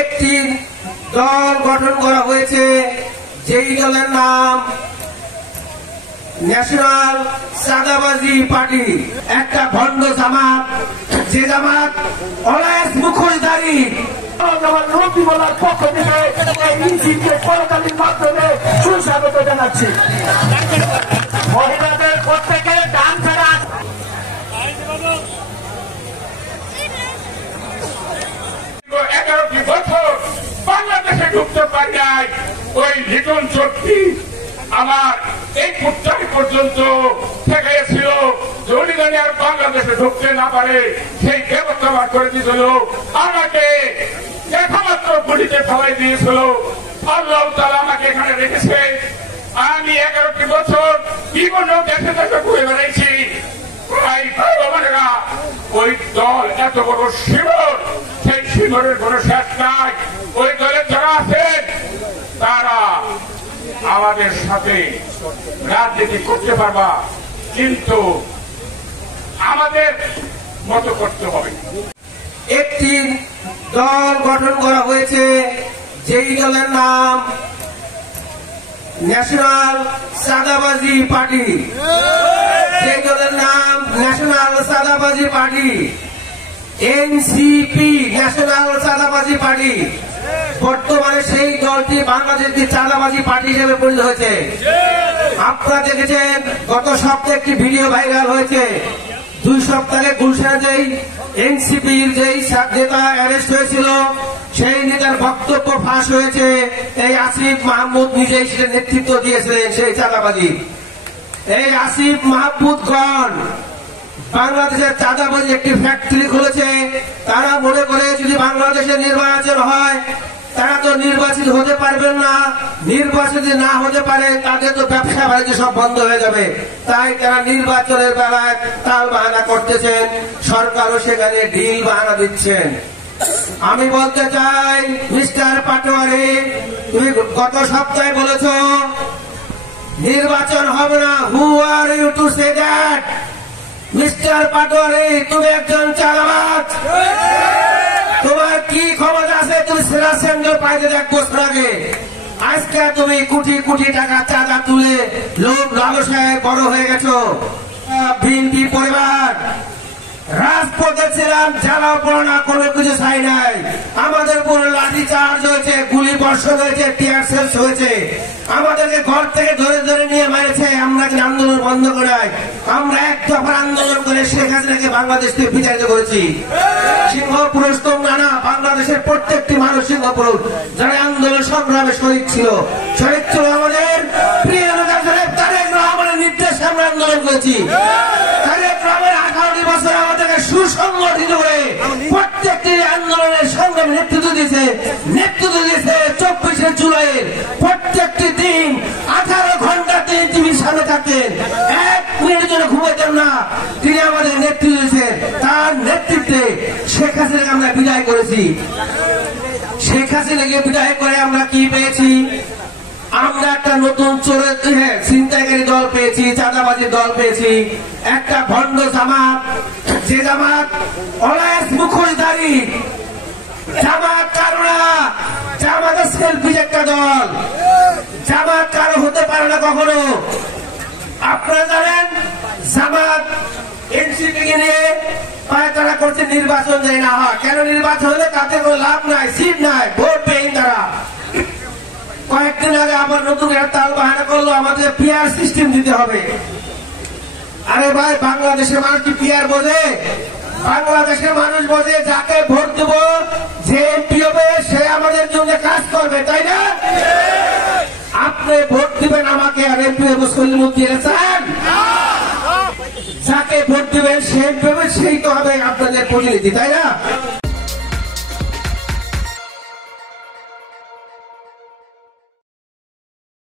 একটি দল গঠন করা হয়েছে, যেই দলের নাম ন্যাশনাল চাঁদাবাজি পার্টি। একটা ভণ্ড জামাত, যে জামাত অনায়াস মুখোশধারী বলার পক্ষ থেকে করতালির মাধ্যমে সুস্বাগত জানাচ্ছি। মহিলাদের প্রত্যেকে ডান ফেরা 11টি বছর বাংলাদেশে ঢুকতে পারি নাই। ওই লিটন চোটটি আমার এই ফুটটাই পর্যন্ত ঠেকেছিল, যদি আর বাংলাদেশে ঢুকতে না পারে সেই ব্যবস্থা করে দিয়েছিল। আমাকে একমাত্র গুলিতে ফেলাই দিয়েছিল। আল্লাহ তাআলা আমাকে এখানে রেখেছে। আমি 11টি বছর বিভিন্ন দেশে দেশে ঘুরে বেড়াইছি। ওই দল এত বড় শিবির, সেই শিবিরের কোনো শেষ নাই। ওই দলের যারা আছেন তারা আমাদের সাথে রাজনীতি করতে পারবা, কিন্তু আমাদের মতো করতে হবে। একটি দল গঠন করা হয়েছে, যেই দলের নাম ন্যাশনাল চাঁদাবাজি পার্টি। যেই দলের নাম ন্যাশনাল চাঁদাবাজি পার্টি, এনসিপি, ন্যাশনাল চাঁদাবাজি পার্টি। বর্তমানে সেই দলটি বাংলাদেশকে চাঁদাবাজি পার্টি হিসেবে পরিণত হয়েছে। আপনারা দেখেছেন গত সপ্তাহে একটি ভিডিও ভাইরাল হয়েছে। 2 সপ্তাহে গুলশানে যেই এনসিপির যেই নেতা অ্যারেস্ট হয়েছিল, সেই নেতার বক্তব্য ফাঁস হয়েছে। এই আসিফ মাহমুদ নিজেই সেটা নেতৃত্ব দিয়েছিলেন সেই চাঁদাবাজি। এই আসিফ মাহমুদগণ বাংলাদেশের চাঁদাবাজি একটি ফ্যাক্টরি খুলেছে। তারা মনে করে যদি বাংলাদেশে নির্বাচন হয় তারা তো নির্বাচিত হতে পারবেন না, নির্বাচিত না হতে পারে তাদের তো ব্যবসা বাণিজ্য সব বন্ধ হয়ে যাবে। তাই তারা নির্বাচনের বেলায় তাল বাহানা করতেছেন, সরকারও সেখানে ঢিল বাহানা দিচ্ছেন। আমি বলতে চাই, মিস্টার পাটোয়ারি, তুমি গত সপ্তাহে বলেছ নির্বাচন হবে না। Who are you to say that? Mister Patwari, তুমি একজন চাঁদাবাজ। তোমার কি ক্ষমতা আছে তুমি সেরা সেন্টার পাইতে দেখবো আগে? আজকে তুমি কোটি কোটি টাকা চাঁদা তুলে লোক লালসায় বড় হয়ে গেছো। বিএনপি পরিবার রাজপথে ছিলাম, জ্বালাও পড়া কোনো কিছু চাই নাই। আমাদের উপর লাঠি চার্জ হয়েছে, গুলি বর্ষণ হয়েছে, টিয়ার সেল হয়েছে, আমাদেরকে ঘর থেকে ধরে ধরে নিয়ে মেরেছে। আমরা আন্দোলন বন্ধ করাই, আমরা এক দফা আন্দোলন করে শেখ হাসিনাকে বাংলাদেশ থেকে বিতাড়িত করেছি। সিংহ পুরুষ তোমরা না, বাংলাদেশের প্রত্যেকটি মানুষ সিংহ পুরুষ, যারা আন্দোলন সংগ্রামে শহীদ ছিল আমাদের প্রিয় নেতা তারেক রহমানের নির্দেশে আমরা আন্দোলন করেছি। তারেক রহমান 18 বছর আমাদেরকে সুসংগঠিত করে প্রত্যেকটি আন্দোলনের সংগ্রামে নেতৃত্ব দিয়েছে। 24শে জুলাইয়ের প্রত্যেকটি দিন 18 ঘন্টা তিনি সামনে থাকতেন, 1 মিনিটের জন্য ঘুমাইতেন না। তিনি আমাদের নেতৃত্ব দিয়েছেন। তার নেতৃত্বে শেখ হাসিনাকে আমরা বিদায় করেছি। শেখ হাসিনাকে বিদায় করে আমরা কি পেয়েছি? আমরা একটা নতুন চোরের ছিনতাইকারী দল পেয়েছি, চাঁদাবাজির দল পেয়েছি। একটা ভণ্ড জামাত, যে জামাত অনায়াস মুখোশধারী জামাত। কারো না, জামাত সেলফিশ একটা দল। জামাত কারো হতে পারে না কখনো। আপনারা জানেন জামাত এনসিপি কে নিয়ে পায়তারা করছে, নির্বাচন যায় না। কেন? নির্বাচন হলে তাতে কোনো লাভ নাই, সিট নাই, ভোট পেয়ে তারা। কয়েকদিন আগে আবার নতুন একটা তাল বাহানা করলো, আমাদের পিআর সিস্টেম দিতে হবে। আরে ভাই, বাংলাদেশের মানুষ কি পিআর বোঝে? বাংলাদেশের মানুষ বোঝে যাকে ভোট দেব, যে এমপি হবে সে আমাদের জন্য কাজ করবে, তাই না? আপনি ভোট দিবেন আমাকে, আর এমপি মুসলিম চান? যাকে ভোট দিবেন সে এমপি হবে, সেই তো হবে আপনাদের প্রতিনিধি, তাই না?